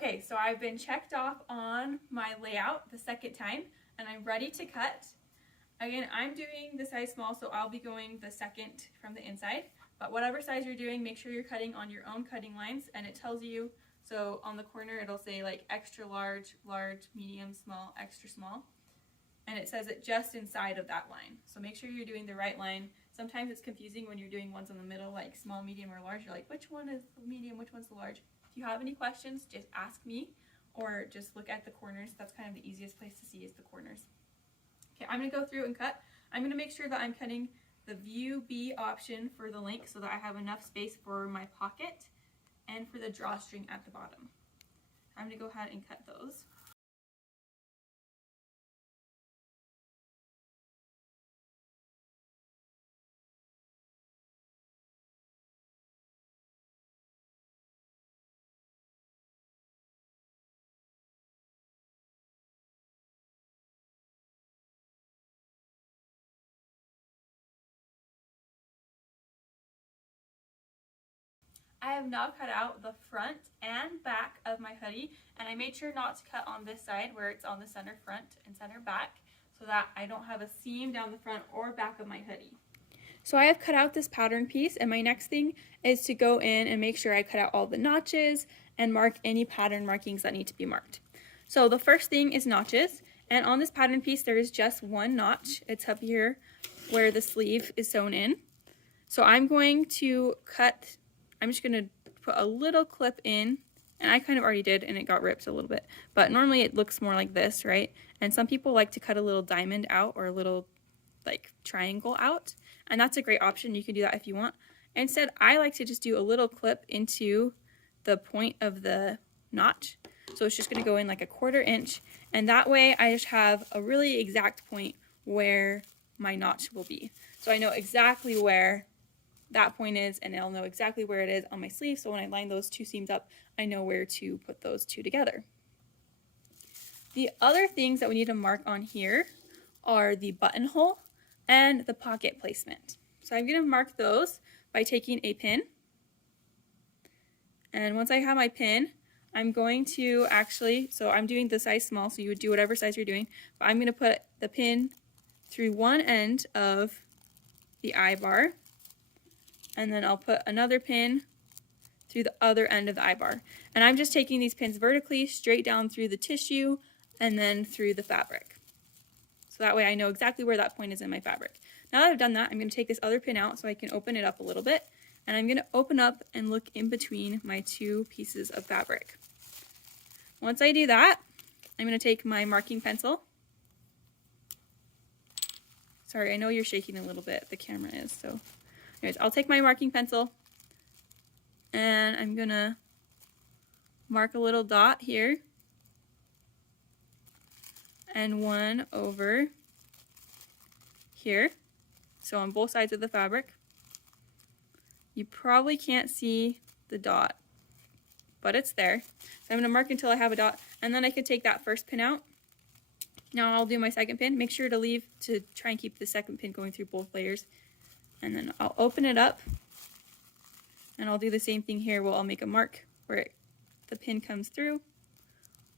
Okay, so I've been checked off on my layout the second time, and I'm ready to cut. Again, I'm doing the size small, so I'll be going the second from the inside. But whatever size you're doing, make sure you're cutting on your own cutting lines, and it tells you, so on the corner it'll say like extra large, large, medium, small, extra small. And it says it just inside of that line. So make sure you're doing the right line. Sometimes it's confusing when you're doing ones in the middle, like small, medium, or large. You're like, which one is the medium, which one's the large? If you have any questions, just ask me or just look at the corners. That's kind of the easiest place to see is the corners. Okay, I'm gonna go through and cut. I'm gonna make sure that I'm cutting the view B option for the link so that I have enough space for my pocket and for the drawstring at the bottom. I'm gonna go ahead and cut those. I have now cut out the front and back of my hoodie, and I made sure not to cut on this side where it's on the center front and center back so that I don't have a seam down the front or back of my hoodie. So I have cut out this pattern piece, and my next thing is to go in and make sure I cut out all the notches and mark any pattern markings that need to be marked. So the first thing is notches, and on this pattern piece there is just one notch. It's up here where the sleeve is sewn in. So I'm going to cut, I'm just going to put a little clip in, and I kind of already did and it got ripped a little bit, but normally it looks more like this, right? And some people like to cut a little diamond out or a little like triangle out, and that's a great option. You can do that if you want. Instead, I like to just do a little clip into the point of the notch. So it's just going to go in like a 1/4 inch, and that way I just have a really exact point where my notch will be. So I know exactly where that point is, and I'll know exactly where it is on my sleeve, so when I line those two seams up, I know where to put those two together. The other things that we need to mark on here are the buttonhole and the pocket placement. So I'm going to mark those by taking a pin, and once I have my pin, I'm going to actually, so I'm doing the size small, so you would do whatever size you're doing, but I'm going to put the pin through one end of the eye bar, and then I'll put another pin through the other end of the eye bar. And I'm just taking these pins vertically straight down through the tissue and then through the fabric. So that way I know exactly where that point is in my fabric. Now that I've done that, I'm going to take this other pin out so I can open it up a little bit. And I'm going to open up and look in between my two pieces of fabric. Once I do that, I'm going to take my marking pencil. Sorry, I know you're shaking a little bit, the camera is, so. Anyways, I'll take my marking pencil and I'm gonna mark a little dot here and one over here, so on both sides of the fabric. You probably can't see the dot, but it's there. So I'm gonna mark until I have a dot, and then I can take that first pin out. Now I'll do my second pin. Make sure to try and keep the second pin going through both layers. And then I'll open it up, and I'll do the same thing here where I'll make a mark where the pin comes through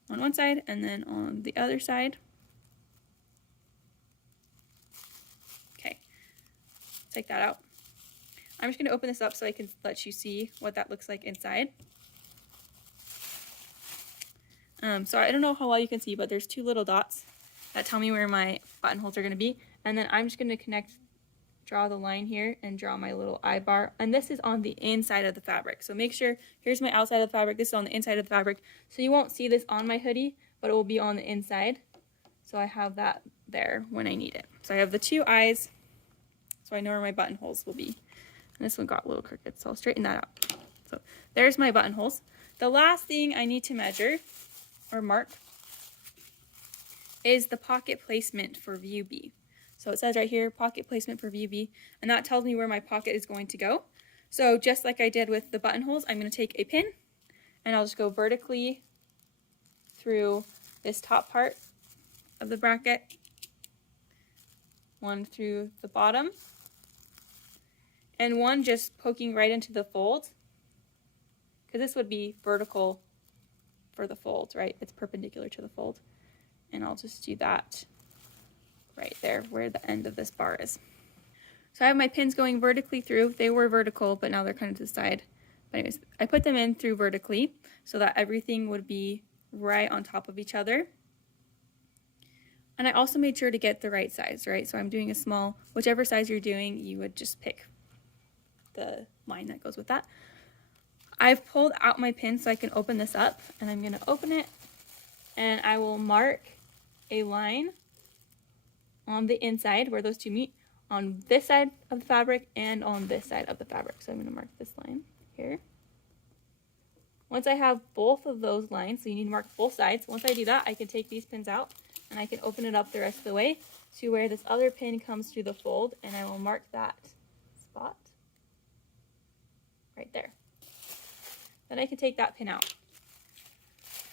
on one side and then on the other side. Okay, take that out. I'm just going to open this up so I can let you see what that looks like inside. So I don't know how well you can see, but there's two little dots that tell me where my buttonholes are going to be, and then I'm just going to draw the line here and draw my little eye bar, and this is on the inside of the fabric. So make sure, here's my outside of the fabric, this is on the inside of the fabric, so you won't see this on my hoodie, but it will be on the inside, so I have that there when I need it. So I have the two eyes, so I know where my buttonholes will be, and this one got a little crooked, so I'll straighten that out. So there's my buttonholes. The last thing I need to measure or mark is the pocket placement for view B. So it says right here, pocket placement for view B, and that tells me where my pocket is going to go. So just like I did with the buttonholes, I'm going to take a pin, and I'll just go vertically through this top part of the bracket, one through the bottom, and one just poking right into the fold, because this would be vertical for the fold, right? It's perpendicular to the fold. And I'll just do that right there where the end of this bar is. So I have my pins going vertically through. They were vertical, but now they're kind of to the side. But anyways, I put them in through vertically so that everything would be right on top of each other. And I also made sure to get the right size, right? So I'm doing a small, whichever size you're doing, you would just pick the line that goes with that. I've pulled out my pin so I can open this up, and I'm going to open it, and I will mark a line on the inside where those two meet, on this side of the fabric and on this side of the fabric. So I'm going to mark this line here. Once I have both of those lines, so you need to mark both sides, once I do that, I can take these pins out and I can open it up the rest of the way to where this other pin comes through the fold, and I will mark that spot right there. Then I can take that pin out.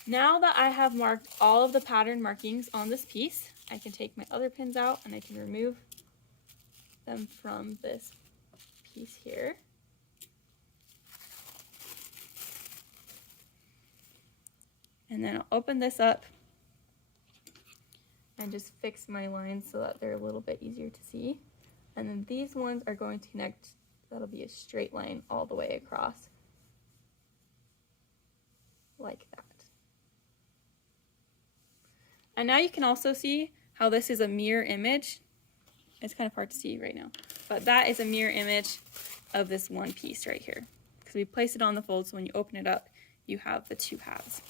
Now that I have marked all of the pattern markings on this piece, I can take my other pins out and I can remove them from this piece here. And then I'll open this up and just fix my lines so that they're a little bit easier to see. And then these ones are going to connect, that'll be a straight line all the way across, like that. And now you can also see how this is a mirror image. It's kind of hard to see right now, but that is a mirror image of this one piece right here, because we place it on the fold, so when you open it up, you have the two halves.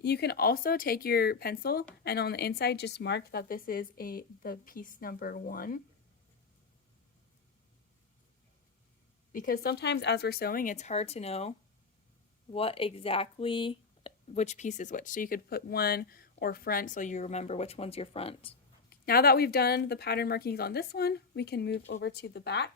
You can also take your pencil and on the inside just mark that this is the piece number 1. Because sometimes as we're sewing, it's hard to know which piece is which. So you could put 1 or front so you remember which one's your front. Now that we've done the pattern markings on this one, we can move over to the back.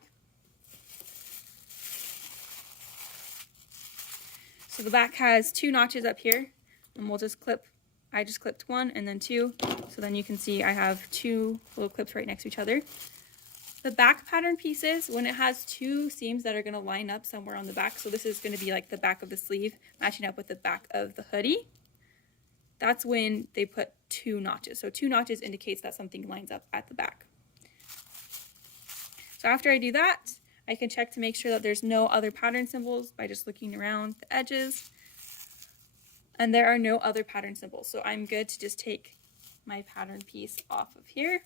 So the back has 2 notches up here, and we'll just clip, I just clipped 1 and then 2, so then you can see I have 2 little clips right next to each other. The back pattern pieces, when it has 2 seams that are going to line up somewhere on the back, so this is going to be like the back of the sleeve matching up with the back of the hoodie, that's when they put 2 notches. So 2 notches indicates that something lines up at the back. So after I do that, I can check to make sure that there's no other pattern symbols by just looking around the edges. And there are no other pattern symbols, so I'm good to just take my pattern piece off of here.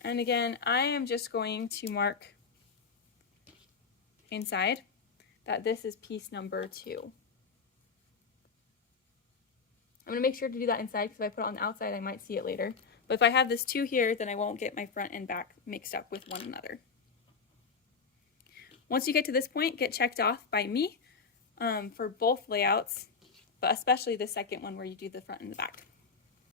And again, I am just going to mark inside that this is piece number 2. I'm going to make sure to do that inside, because if I put it on the outside, I might see it later. But if I have this 2 here, then I won't get my front and back mixed up with one another. Once you get to this point, get checked off by me for both layouts, but especially the second one where you do the front and the back.